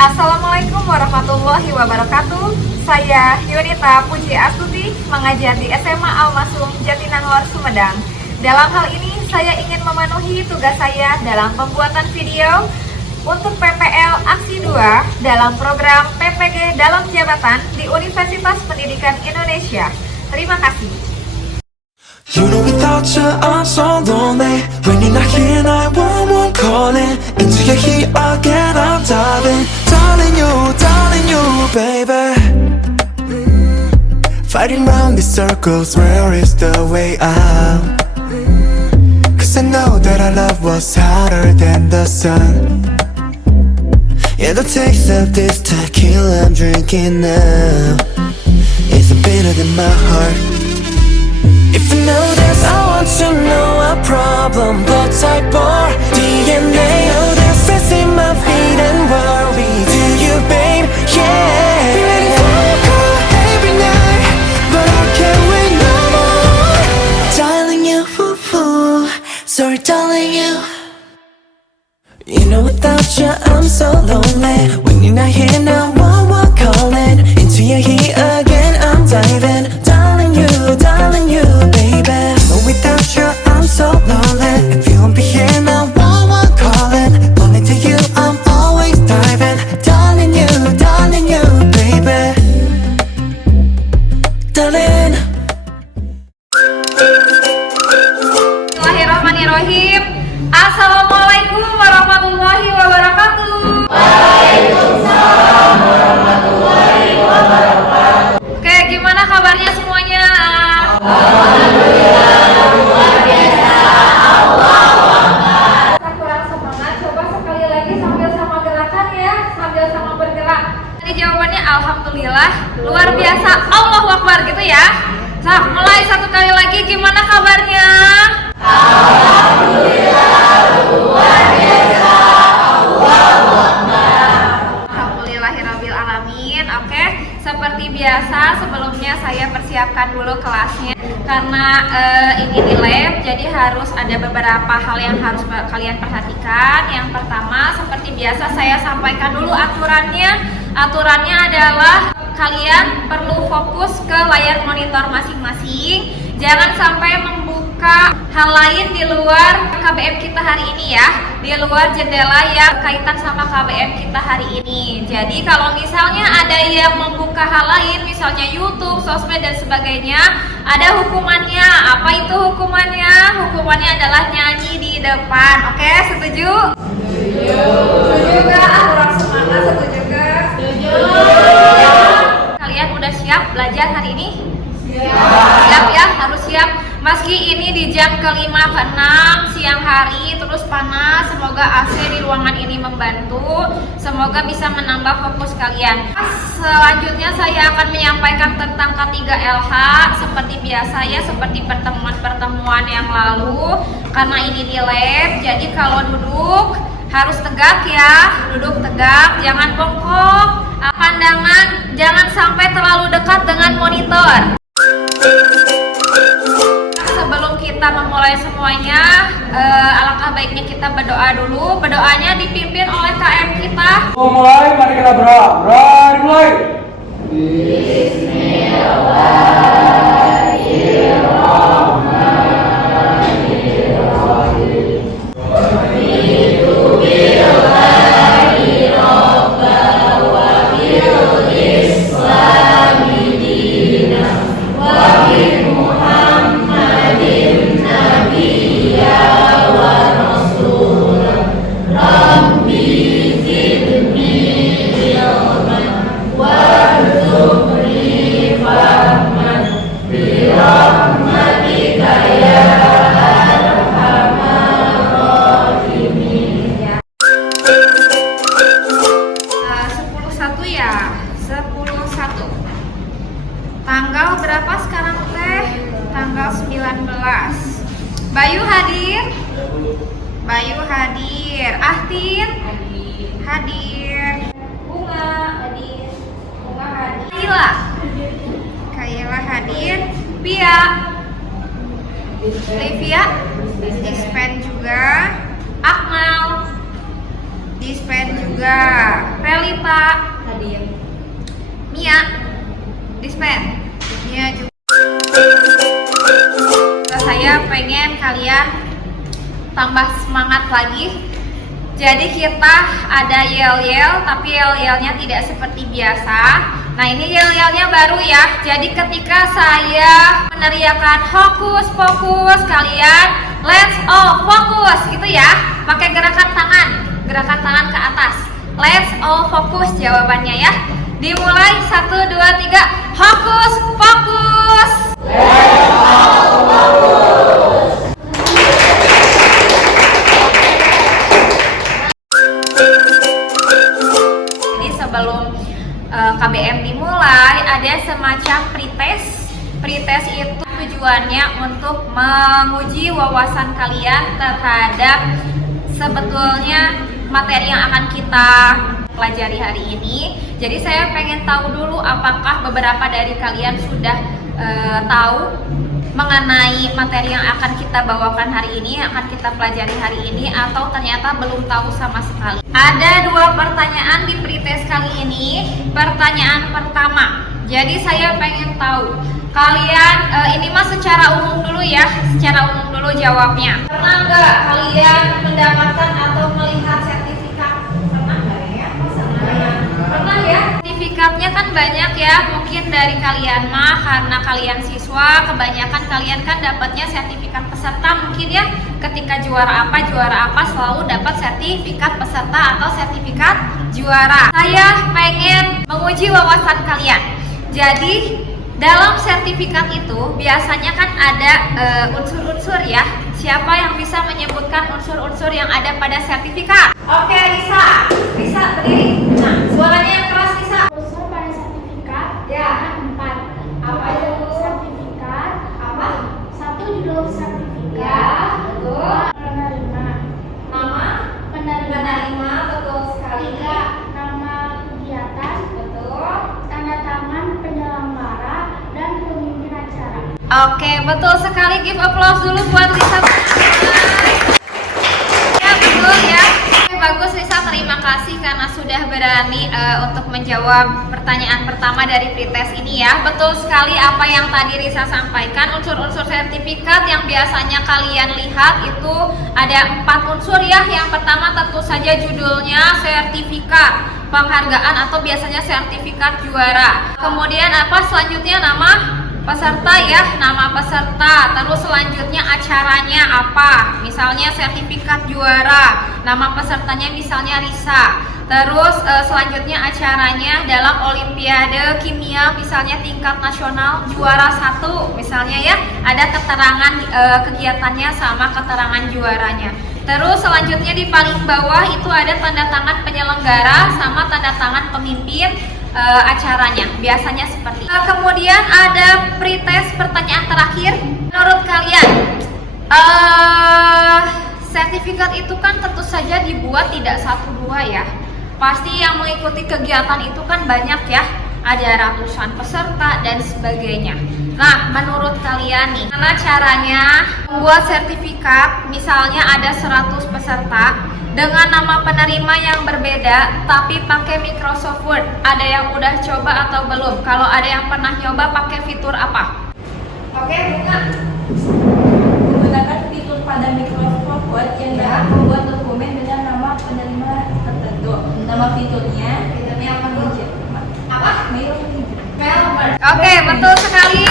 Assalamualaikum warahmatullahi wabarakatuh. Saya Yunita Puji Astuti, mengajar di SMA Al-Masum Jatinangor, Sumedang. Dalam hal ini, saya ingin memenuhi tugas saya dalam pembuatan video untuk PPL Aksi 2 dalam program PPG Dalam Jabatan di Universitas Pendidikan Indonesia. Terima kasih. You know without you I'm so lonely. When you're not here I won't calling. Into your heat again I'm diving. Darling you, baby. Fighting round these circles, where is the way out? Cause I know that our love was hotter than the sun. Yeah, the taste of this tequila I'm drinking now is bitter than my heart. If you know this, I want to know our problem. Blood type or DNA. Oh, there's stress in my feet and worry. Do you, babe? Yeah. Be ready for a call every night, but I can't wait no more. Darling you, sorry darling you. You know without you I'm so lonely. When you're not here now, one calling. Into your heat again I'm diving. Darling you, baby. But without you I'm so lonely. If you won't be here now, one calling. Only to you I'm always diving. Darling you, baby. Darling. Bismillahirrahmanirrahim. Assalamualaikum warahmatullahi wabarakatuh. Waalaikumsalam warahmatullahi wabarakatuh. Oke, gimana kabarnya semuanya? Alhamdulillah, luar biasa. Allahu Akbar. Kurang semangat, coba sekali lagi sambil sama gerakan ya, sambil sama bergerak. Jadi jawabannya alhamdulillah, luar biasa. Allahu Akbar gitu ya. Nah, mulai satu kali lagi, gimana kabarnya? Alhamdulillahirabbil alamin. Oke, seperti biasa sebelumnya saya persiapkan dulu kelasnya karena ini di lab, jadi harus ada beberapa hal yang harus kalian perhatikan. Yang pertama, seperti biasa saya sampaikan dulu aturannya. Aturannya adalah kalian perlu fokus ke layar monitor masing-masing. Jangan sampai membuka hal lain di luar KBM kita hari ini ya, di luar jendela yang kaitan sama KBM kita hari ini. Jadi kalau misalnya ada yang membuka hal lain, misalnya YouTube, sosmed dan sebagainya, ada hukumannya. Apa itu hukumannya? Hukumannya adalah nyanyi di depan. Oke, setuju? Setuju. Setuju gak? Kurang semangat, setuju gak? Setuju. Kalian udah siap belajar hari ini? Siap ya, harus siap. Meski ini di jam ke-5 ke-6 siang hari terus panas, semoga AC di ruangan ini membantu. Semoga bisa menambah fokus kalian. Selanjutnya saya akan menyampaikan tentang K3LH seperti biasa ya, seperti pertemuan-pertemuan yang lalu. Karena ini di lab, jadi kalau duduk harus tegak ya, duduk tegak, jangan bongkok. Pandangan jangan sampai terlalu dekat dengan monitor. Sebelum kita memulai semuanya, alangkah baiknya kita berdoa dulu. Berdoanya dipimpin oleh KM kita. Mulai, mari kita berdoa. Berdoa dimulai. Tanggal berapa sekarang teh? Tanggal 19. Bayu hadir? Bayu hadir. Ahtin? Hadir. Bunga hadir. Bunga hadir. Kaila hadir. Pia. Livia dispen juga. Akmal dispen juga. Relita Kak Nadia, Mia, Dispen, Mia juga. Saya pengen kalian tambah semangat lagi. Jadi kita ada yel-yel, tapi yel-yelnya tidak seperti biasa. Nah, ini yel-yelnya baru ya. Jadi ketika saya meneriakan hokus pokus, kalian let's all fokus gitu ya. Pakai gerakan tangan ke atas. Let's all fokus jawabannya ya. Dimulai 1, 2, 3. Hokus pokus. Sebelum KBM dimulai ada semacam pretest. Pretest itu tujuannya untuk menguji wawasan kalian terhadap sebetulnya materi yang akan kita pelajari hari ini. Jadi saya pengen tahu dulu apakah beberapa dari kalian sudah tahu mengenai materi yang akan kita bawakan hari ini, yang akan kita pelajari hari ini, atau ternyata belum tahu sama sekali. Ada 2 pertanyaan di pretest kali ini. Pertanyaan pertama, jadi saya pengen tahu kalian, ini mah secara umum dulu ya, secara umum dulu jawabnya. Pernah nggak kalian mendapatkan atau melihat sertifikat? Pernah nggak ya? Pernah ya? Sertifikatnya kan banyak ya, mungkin dari kalian mah karena kalian siswa, kebanyakan kalian kan dapatnya sertifikat peserta mungkin ya. Ketika juara apa selalu dapat sertifikat peserta atau sertifikat juara. Saya pengen menguji wawasan kalian. Jadi dalam sertifikat itu biasanya kan ada unsur-unsur ya. Siapa yang bisa menyebutkan unsur-unsur yang ada pada sertifikat? Oke, Risa berdiri. Nah, suaranya yang keras, Risa. Unsur pada sertifikat Ya. ada 4. Apa aja tuh? Sertifikat Apa? 1 judul sertifikat. Ya, betul. Penerima. Nama penerima, betul sekali. 3. Nama kegiatan. Betul. Tanda tangan penyelenggara dan pemimpin acara. Oke, betul sekali. Give applause dulu buat Lisa. Ya, betul ya. Oke, bagus Lisa. Terima kasih karena sudah berani untuk menjawab pertanyaan pertama dari pretest ini ya. Betul sekali apa yang tadi Risa sampaikan. Unsur-unsur sertifikat yang biasanya kalian lihat itu ada 4 unsur ya. Yang pertama tentu saja judulnya sertifikat penghargaan atau biasanya sertifikat juara. Kemudian apa selanjutnya? Nama peserta ya, nama peserta. Terus selanjutnya acaranya apa? Misalnya sertifikat juara, nama pesertanya misalnya Risa. Terus selanjutnya acaranya dalam Olimpiade Kimia misalnya tingkat nasional juara 1 misalnya ya. Ada keterangan kegiatannya sama keterangan juaranya. Terus selanjutnya di paling bawah itu ada tanda tangan penyelenggara sama tanda tangan pemimpin acaranya, biasanya seperti itu. Kemudian ada pretest pertanyaan terakhir. Menurut kalian sertifikat itu kan tentu saja dibuat tidak 1-2 ya. Pasti yang mengikuti kegiatan itu kan banyak ya, ada ratusan peserta dan sebagainya. Nah, menurut kalian nih, gimana caranya membuat sertifikat? Misalnya ada 100 peserta dengan nama penerima yang berbeda, tapi pakai Microsoft Word. Ada yang udah coba atau belum? Kalau ada yang pernah nyoba, pakai fitur apa? Oke, Bunga. Menggunakan fitur pada Microsoft Word yang dapat membuat dokumen dengan nama penerima tertentu. Nama fiturnya Fiturnya apa dulu? apa? Mailmer. Oke, betul sekali.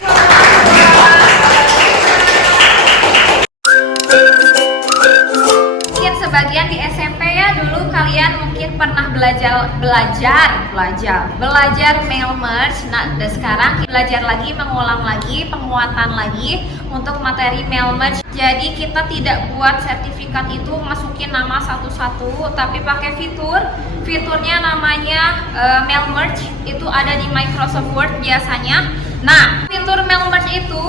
Mungkin sebagian di SMP ya dulu kalian mungkin pernah belajar mail merge. Nah, dan sekarang belajar lagi, mengulang lagi, penguatan lagi untuk materi mail merge. Jadi kita tidak buat sertifikat itu masukin nama satu-satu, tapi pakai fiturnya namanya mail merge. Itu ada di Microsoft Word biasanya. Nah, fitur mail merge itu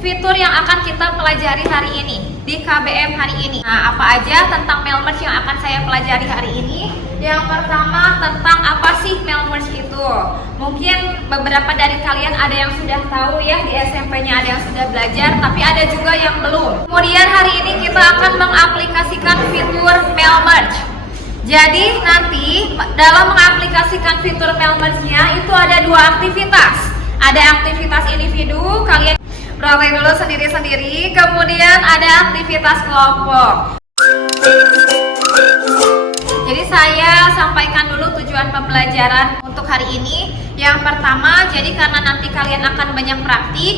fitur yang akan kita pelajari hari ini di KBM hari ini. Nah, apa aja tentang mail merge yang akan saya pelajari hari ini? Yang pertama tentang apa sih mail merge itu? Mungkin beberapa dari kalian ada yang sudah tahu ya, di SMP-nya ada yang sudah belajar, tapi ada juga yang belum. Kemudian hari ini kita akan mengaplikasikan fitur mail merge. Jadi nanti dalam mengaplikasikan fitur mail merge-nya itu ada dua aktivitas. Ada aktivitas individu, kalian berlatih dulu sendiri-sendiri, kemudian ada aktivitas kelompok. Jadi saya sampaikan dulu tujuan pembelajaran untuk hari ini. Yang pertama, jadi karena nanti kalian akan banyak praktik,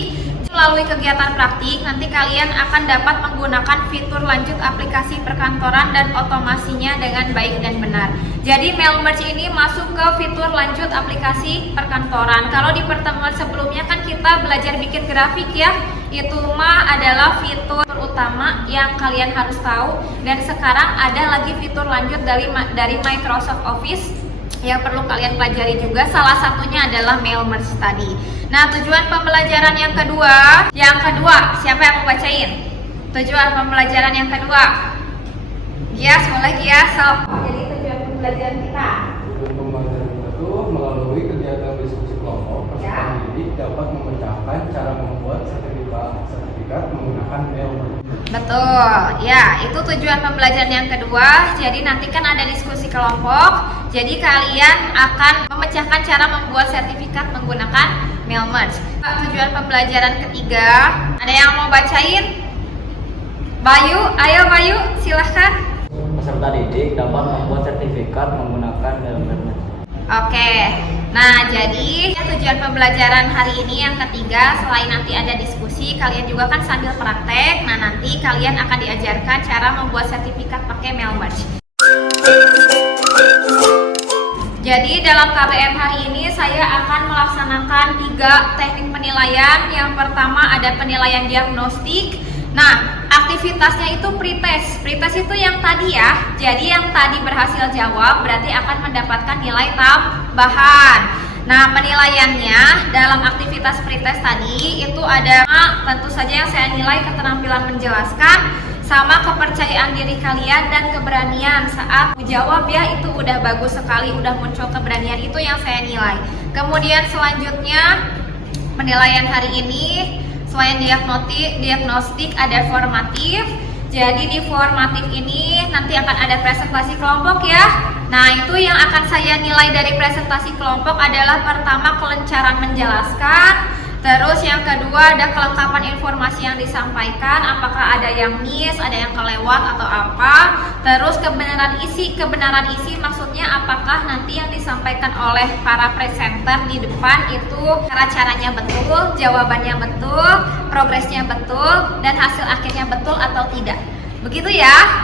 melalui kegiatan praktik, nanti kalian akan dapat menggunakan fitur lanjut aplikasi perkantoran dan otomasinya dengan baik dan benar. Jadi mail merge ini masuk ke fitur lanjut aplikasi perkantoran. Kalau di pertemuan sebelumnya kan kita belajar bikin grafik ya, itu mah adalah fitur utama yang kalian harus tahu. Dan sekarang ada lagi fitur lanjut dari Microsoft Office yang perlu kalian pelajari juga, salah satunya adalah mail merge tadi. Nah, tujuan pembelajaran yang kedua, siapa yang mau bacain? Tujuan pembelajaran yang kedua, Gias, boleh Gias, sok. Jadi tujuan pembelajaran kita. Tujuan pembelajaran kita itu melalui kegiatan diskusi kelompok, peserta didik dapat memecahkan cara membuat sertifikat menggunakan mail merge. Betul, ya itu tujuan pembelajaran yang kedua. Jadi nanti kan ada diskusi kelompok. Jadi kalian akan memecahkan cara membuat sertifikat menggunakan mail merge. Tujuan pembelajaran ketiga, ada yang mau bacain? Bayu, ayo Bayu, silahkan. Peserta didik dapat membuat sertifikat menggunakan mail merge. Oke, nah jadi tujuan pembelajaran hari ini yang ketiga, selain nanti ada diskusi, kalian juga kan sambil praktek. Nah nanti kalian akan diajarkan cara membuat sertifikat pakai mail merge. Jadi dalam KBM hari ini saya akan melaksanakan 3 teknik penilaian. Yang pertama ada penilaian diagnostik. Nah, aktivitasnya itu pretest. Pretest itu yang tadi ya. Jadi yang tadi berhasil jawab berarti akan mendapatkan nilai tambahan. Nah, penilaiannya dalam aktivitas pretest tadi itu ada tentu saja yang saya nilai keterampilan menjelaskan, sama kepercayaan diri kalian dan keberanian saat menjawab ya, itu udah bagus sekali, udah muncul keberanian, itu yang saya nilai. Kemudian selanjutnya penilaian hari ini selain diagnostik ada formatif. Jadi di formatif ini nanti akan ada presentasi kelompok ya. Nah itu yang akan saya nilai dari presentasi kelompok adalah pertama kelancaran menjelaskan. Terus yang kedua ada kelengkapan informasi yang disampaikan, apakah ada yang miss, ada yang kelewat atau apa. Terus kebenaran isi maksudnya apakah nanti yang disampaikan oleh para presenter di depan itu cara-caranya betul, jawabannya betul, progresnya betul, dan hasil akhirnya betul atau tidak. Begitu ya.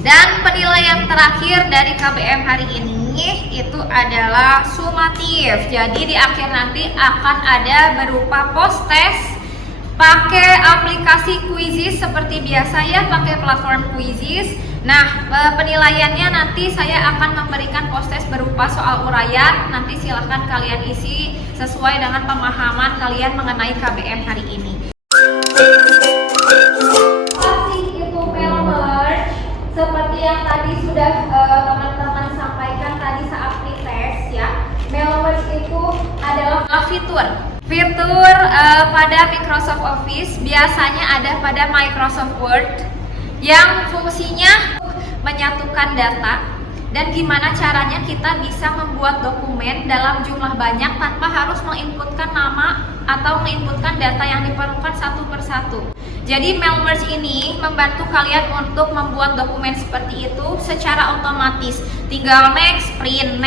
Dan penilaian terakhir dari KBM hari ini itu adalah sumatif. Jadi di akhir nanti akan ada berupa post test pakai aplikasi Quizizz seperti biasa ya, pakai platform Quizizz. Nah, penilaiannya nanti saya akan memberikan post test berupa soal uraian. Nanti silahkan kalian isi sesuai dengan pemahaman kalian mengenai KBM hari ini. Seperti yang tadi sudah teman-teman sampaikan tadi saat pretest ya, mail merge itu adalah fitur pada Microsoft Office, biasanya ada pada Microsoft Word yang fungsinya menyatukan data dan gimana caranya kita bisa membuat dokumen dalam jumlah banyak tanpa harus menginputkan nama atau menginputkan data yang diperlukan satu persatu. Jadi mail merge ini membantu kalian untuk membuat dokumen seperti itu secara otomatis. Tinggal next, print.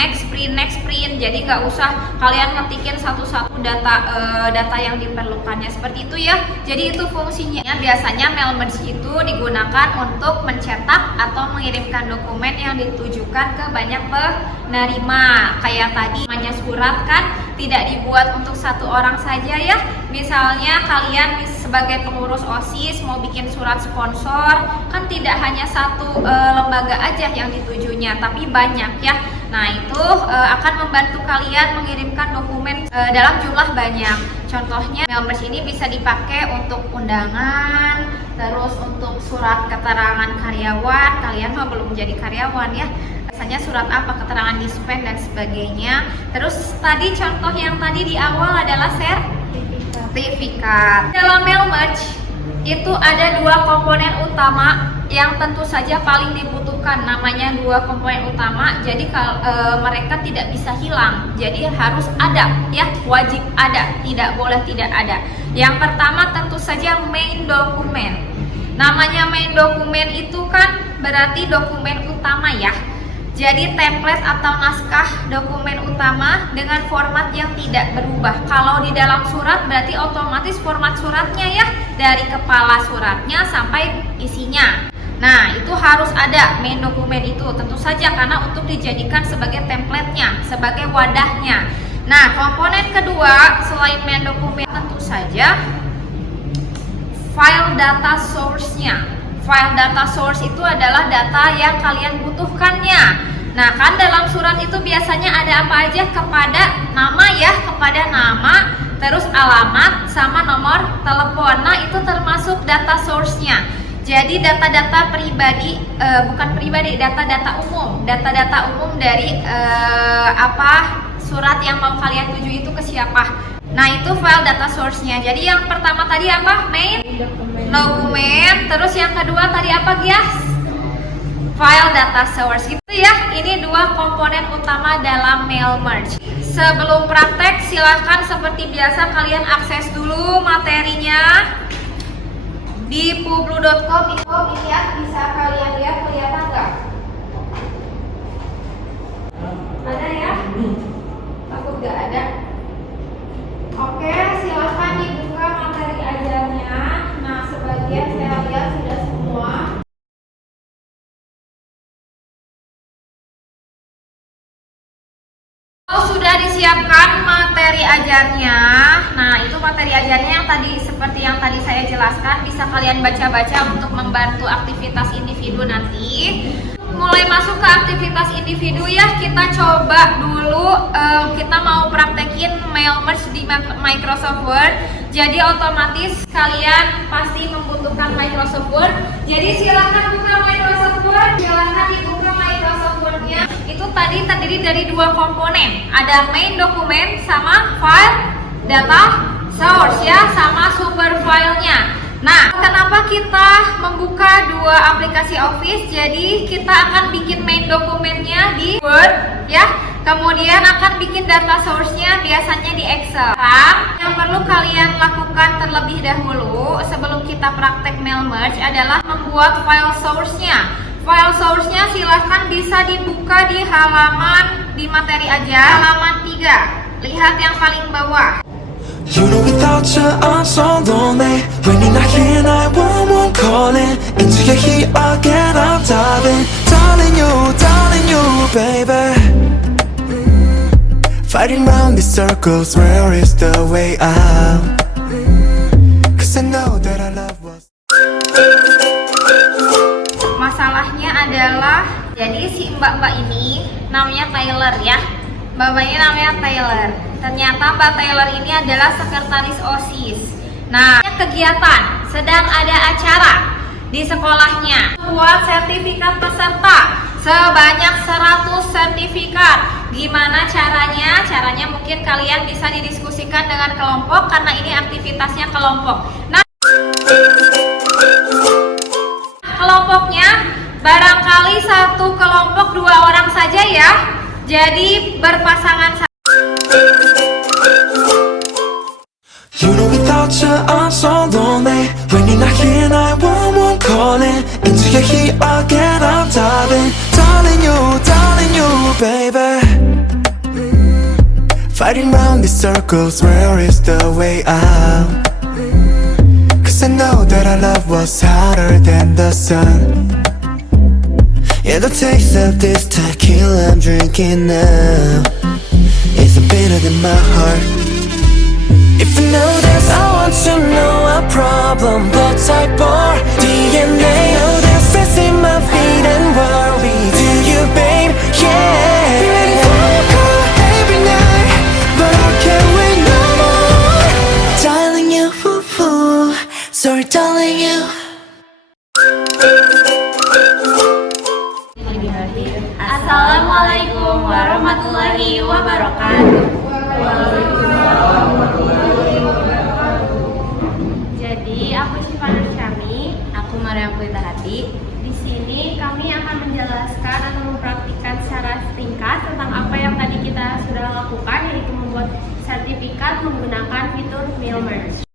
Jadi nggak usah kalian ngetikin satu-satu data yang diperlukannya seperti itu ya. Jadi itu fungsinya. Biasanya mail merge itu digunakan untuk mencetak atau mengirimkan dokumen yang ditujukan ke banyak penerima. Kayak tadi namanya surat kan tidak dibuat untuk satu orang saja ya. Misalnya kalian sebagai pengurus OSIS mau bikin surat sponsor, kan tidak hanya satu lembaga aja yang ditujunya, tapi banyak ya. Nah itu akan membantu kalian mengirimkan dokumen dalam jumlah banyak. Contohnya mail merge ini bisa dipakai untuk undangan, terus untuk surat keterangan karyawan. Kalian mah belum jadi karyawan ya, biasanya surat apa, keterangan dispen dan sebagainya. Terus tadi contoh yang tadi di awal adalah sertifikat. Dalam mail merge itu ada dua komponen utama yang tentu saja paling dibutuhkan, namanya dua komponen utama, jadi mereka tidak bisa hilang, jadi harus ada ya, wajib ada, tidak boleh tidak ada. Yang pertama tentu saja main dokumen. Namanya main dokumen itu kan berarti dokumen utama ya, jadi template atau naskah dokumen utama dengan format yang tidak berubah. Kalau di dalam surat berarti otomatis format suratnya ya, dari kepala suratnya sampai isinya. Nah, itu harus ada main dokumen itu tentu saja, karena untuk dijadikan sebagai template-nya, sebagai wadahnya. Nah, komponen kedua selain main dokumen tentu saja file data source-nya. File data source itu adalah data yang kalian butuhkannya. Nah, kan dalam surat itu biasanya ada apa aja? Kepada nama ya, kepada nama, terus alamat sama nomor telepon. Nah, itu termasuk data source-nya. Jadi data-data pribadi, bukan pribadi, data-data umum dari surat yang mau kalian tuju itu ke siapa. Nah, itu file data source-nya. Jadi yang pertama tadi apa? Main dokumen. Terus yang kedua tadi apa, Gias? File data source. Gitu ya. Ini dua komponen utama dalam mail merge. Sebelum praktek, silahkan seperti biasa kalian akses dulu materinya di publu.com. Ini ya, bisa kalian lihat, kelihatan nggak? Ada ya? Takut nggak ada? Oke, silahkan dibuka materi ajarnya. Nah, sebagian saya lihat sudah semua. Sudah disiapkan materi ajarnya. Nah, itu materi ajarnya yang tadi seperti yang tadi saya jelaskan, bisa kalian baca-baca untuk membantu aktivitas individu nanti. Mulai masuk ke aktivitas individu ya, kita coba dulu, kita mau praktekin mail merge di Microsoft Word. Jadi otomatis kalian pasti membutuhkan Microsoft Word. Jadi silahkan buka Microsoft Word, silahkan dibuka Microsoft Word-nya. Itu tadi terdiri dari dua komponen, ada main dokumen sama file data source ya, sama super file-nya. Nah, kenapa kita membuka dua aplikasi Office? Jadi kita akan bikin main dokumennya di Word ya, kemudian akan bikin data source-nya biasanya di Excel. Nah, yang perlu kalian lakukan terlebih dahulu sebelum kita praktek mail merge adalah membuat file source-nya. File source-nya silahkan bisa dibuka di halaman di materi aja, halaman 3. Lihat yang paling bawah. You know without you I'm so lonely. When you're not here I won't calling. Into your heat again I'm diving. Darling you, baby. Fighting round these circles, where is the way out? Cause I know that our love was. Masalahnya adalah, jadi si mbak-mbak ini namanya Taylor ya. Mbak-mbaknya namanya Taylor. Ternyata Mbak Taylor ini adalah sekretaris OSIS. Nah, kegiatan, sedang ada acara di sekolahnya. Buat sertifikat peserta sebanyak 100 sertifikat. Gimana caranya? Caranya mungkin kalian bisa didiskusikan dengan kelompok karena ini aktivitasnya kelompok. Nah, kelompoknya barangkali satu kelompok 2 orang saja ya. Jadi berpasangan. You know without you I'm so lonely. When you're not here I won't calling. Into your heat again I'm diving. Darling you, baby. Fighting round these circles, where is the way out? Cause I know that our love was hotter than the sun. Yeah, the taste of this tequila I'm drinking now is bitter than my heart. If you know this, I want to know our problem. Blood type or DNA. Know there's stress in my feet and worry. Do you, babe? Yeah. Be ready for a call every night, but I can't wait no more. Darling you, sorry darling you. Assalamualaikum warahmatullahi wabarakatuh. Jadi aku Syifa Nur Syami, aku Mariam Kulita Hati. Di ini kami akan menjelaskan atau mempraktikkan secara singkat tentang apa yang tadi kita sudah lakukan, yaitu membuat sertifikat menggunakan fitur mail merge.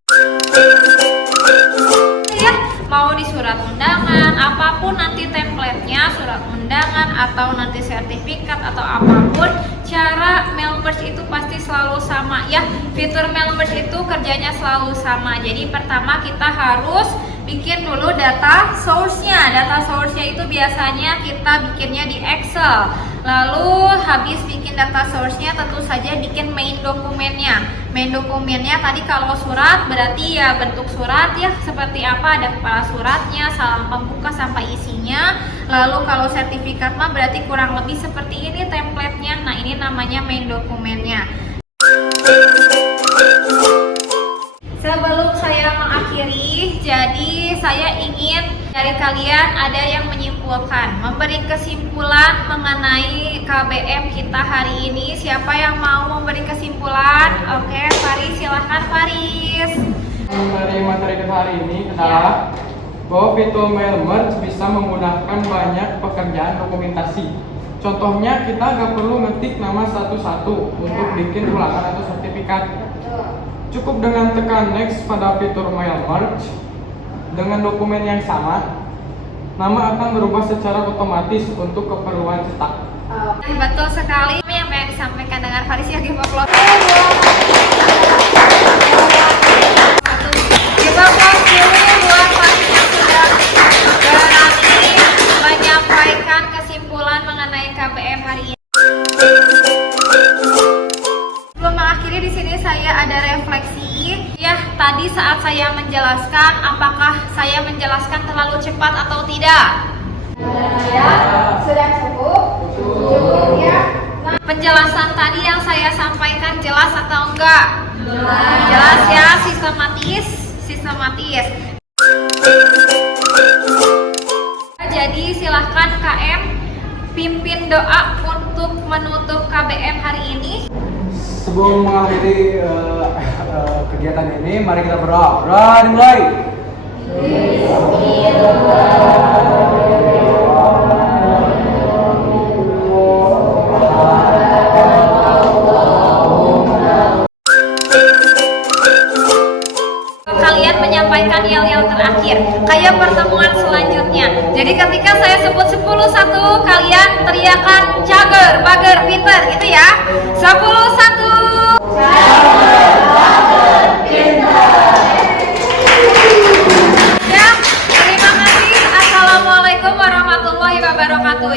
Ya, mau di surat undangan, apapun nanti template-nya, surat undangan atau nanti sertifikat atau apapun, cara mail merge itu pasti selalu sama ya. Fitur mail merge itu kerjanya selalu sama. Jadi pertama kita harus bikin dulu data source-nya. Data source-nya itu biasanya kita bikinnya di Excel. Lalu habis bikin data source-nya tentu saja bikin main dokumennya. Main dokumennya tadi kalau surat berarti ya bentuk surat ya seperti apa, ada kepala suratnya, salam pembuka sampai isinya. Lalu kalau sertifikat mah berarti kurang lebih seperti ini template-nya. Nah, ini namanya main dokumennya. Sebelum saya mengakhiri, jadi saya ingin dari kalian ada yang menyimpulkan, memberi kesimpulan mengenai KBM kita hari ini. Siapa yang mau memberi kesimpulan? Oke, Faris, silahkan Faris. Dari materi kita hari ini adalah bahwa fitur mail merge bisa menggunakan banyak pekerjaan dokumentasi. Contohnya kita nggak perlu ngetik nama satu-satu untuk bikin ulangan atau sertifikat. Cukup dengan tekan next pada fitur mail merge dengan dokumen yang sama, nama akan berubah secara otomatis untuk keperluan cetak. Betul sekali yang disampaikan dengan Faris ya, give applause. Give applause dulu buat Faris yang sudah berani menyampaikan kesimpulan mengenai KBM hari ini. Sebelum mengakhiri di sini saya ada refleksi. Ya, tadi saat saya menjelaskan, apakah saya menjelaskan terlalu cepat atau tidak? Ya, sudah cukup? Cukup ya. Nah, penjelasan tadi yang saya sampaikan jelas atau enggak? Jelas ya, sistematis. Jadi silahkan KM pimpin doa untuk menutup KBM hari ini. Sebelum mengakhiri kegiatan ini, mari kita berdoa. Dimulai. Kalian menyampaikan yel-yel terakhir kayak pertemuan selanjutnya. Jadi ketika saya sebut 10-1, kalian teriakan cager, bager, pinter gitu ya. 10-1. Ya, terima kasih. Assalamualaikum warahmatullahi wabarakatuh.